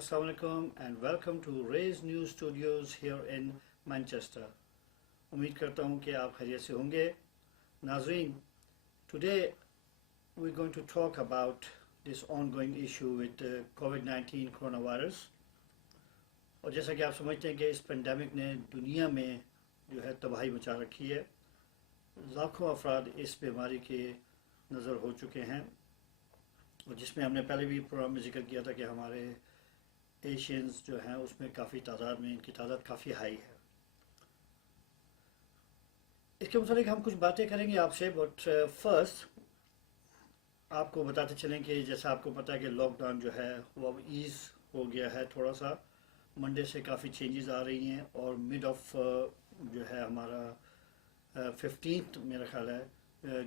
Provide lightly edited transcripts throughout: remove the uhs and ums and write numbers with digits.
Assalamu alaikum and welcome to Rays News Studios here in Manchester. उम्मीद करता हूँ कि आप खैरियत से होंगे. नाज़रीन, today we're going to talk about this ongoing issue with COVID-19 coronavirus. और जैसा कि आप समझते हैं कि इस पेंडेमिक ने दुनिया में जो है तबाही मचा रखी है. लाखों अफराद इस बीमारी के नज़र हो चुके हैं और जिसमें हमने पहले भी प्रोग्राम में जिक्र किया था कि हमारे एशियंस जो हैं उसमें काफ़ी तादाद में इनकी तादाद काफ़ी हाई है. इसके मुताबिक हम कुछ बातें करेंगे आपसे. बट फर्स्ट आपको बताते चलें कि जैसा आपको पता है कि लॉकडाउन जो है वो अब ईज़ हो गया है थोड़ा सा. मंडे से काफ़ी चेंजेस आ रही हैं और मिड ऑफ जो है हमारा 15 मेरा ख्याल है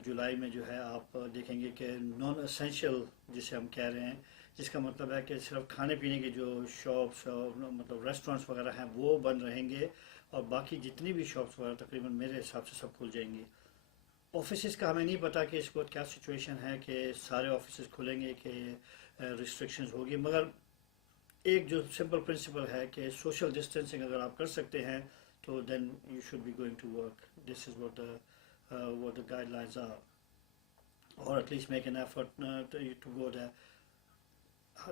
जुलाई में जो है आप देखेंगे कि नॉन एसेंशियल जिसे हम कह रहे हैं, जिसका मतलब है कि सिर्फ खाने पीने के जो शॉप्स मतलब रेस्टोरेंट्स वगैरह हैं वो बंद रहेंगे और बाकी जितनी भी शॉप्स वगैरह तकरीबन मेरे हिसाब से सब खुल जाएंगी. ऑफिसेज़ का हमें नहीं पता कि इस वक्त क्या सिचुएशन है कि सारे ऑफिसेज़ खुलेंगे कि रिस्ट्रिक्शंस होगी, मगर एक जो सिंपल प्रिंसिपल है कि सोशल डिस्टेंसिंग अगर आप कर सकते हैं तो then you should be going to work. This is what the guidelines are, or at least make an effort to go there.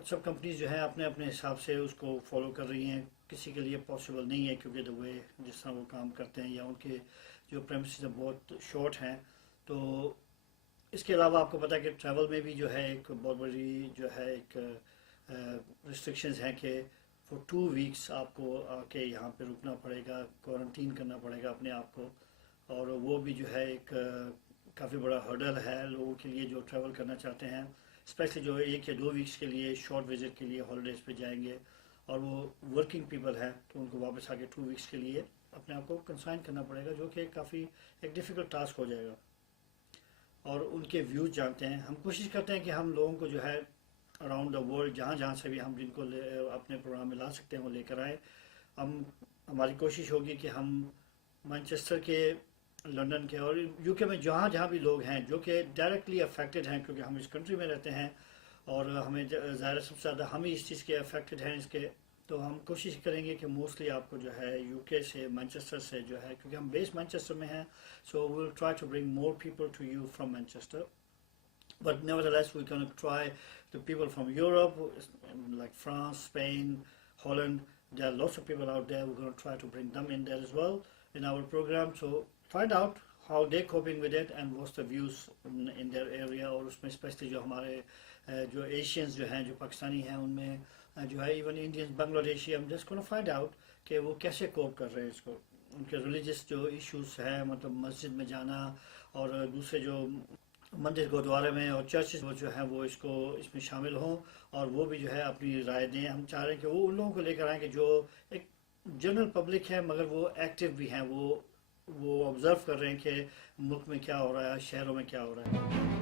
सब कंपनीज जो है अपने अपने हिसाब से उसको फॉलो कर रही हैं. किसी के लिए पॉसिबल नहीं है क्योंकि द वे जिस तरह वो काम करते हैं या उनके जो प्रेमिसेस बहुत शॉर्ट हैं. तो इसके अलावा आपको पता है कि ट्रैवल में भी जो है एक बहुत बड़ी जो है एक रिस्ट्रिक्शंस हैं कि फॉर 2 वीक्स आपको आके यहाँ पे रुकना पड़ेगा, क्वारंटीन करना पड़ेगा अपने आप को. और वो भी जो है एक काफ़ी बड़ा हर्डल है लोगों के लिए जो ट्रैवल करना चाहते हैं, स्पेशली जो 1 या 2 वीक्स के लिए शॉर्ट विजिट के लिए हॉलीडेज़ पे जाएंगे और वो वर्किंग पीपल हैं तो उनको वापस आके 2 वीक्स के लिए अपने आप को कंसाइन करना पड़ेगा, जो कि काफ़ी एक डिफ़िकल्ट टास्क हो जाएगा. और उनके व्यूज़ जानते हैं. हम कोशिश करते हैं कि हम लोगों को जो है अराउंड द वर्ल्ड जहाँ जहाँ से भी हम जिनको अपने प्रोग्राम में ला सकते हैं वो लेकर आए. हमारी कोशिश होगी कि हम मैनचेस्टर के, लंदन के और यूके में जहाँ जहाँ भी लोग हैं जो कि डायरेक्टली अफेक्टेड हैं, क्योंकि हम इस कंट्री में रहते हैं और हमें ज़ाहिर सबसे ज़्यादा हम ही इस चीज़ के अफेक्टेड हैं इसके, तो हम कोशिश करेंगे कि मोस्टली आपको जो है यूके से, मैनचेस्टर से जो है, क्योंकि हम बेस मैनचेस्टर में हैं, so we will try to bring more people to you from Manchester. But nevertheless, we're going to try the people from Europe, like France, Spain, Holland. There are lots of people out there. We're going to try to bring them in there as well in our program. So find out how they're coping with it and what's the views in their area. और उसमें specially जो हमारे जो Asians जो हैं, जो पाकिस्तानी हैं, उनमें जो है इवन इंडियंस, बांग्लादेशी, हम जस्ट गोना फाइंड आउट कि वो कैसे कोप कर रहे हैं इसको. उनके रिलीजियस जो इश्यूज हैं, मतलब मस्जिद में जाना और दूसरे जो मंदिर गुरुद्वारे में और चर्चेज वो जो है वो इसमें शामिल हों और वो भी जो है अपनी राय दें. हम चाह रहे हैं कि वो उन लोगों को लेकर आएँ कि जो एक जनरल पब्लिक है मगर वो एक्टिव भी हैं, वो ऑब्ज़र्व कर रहे हैं कि मुल्क में क्या हो रहा है, शहरों में क्या हो रहा है.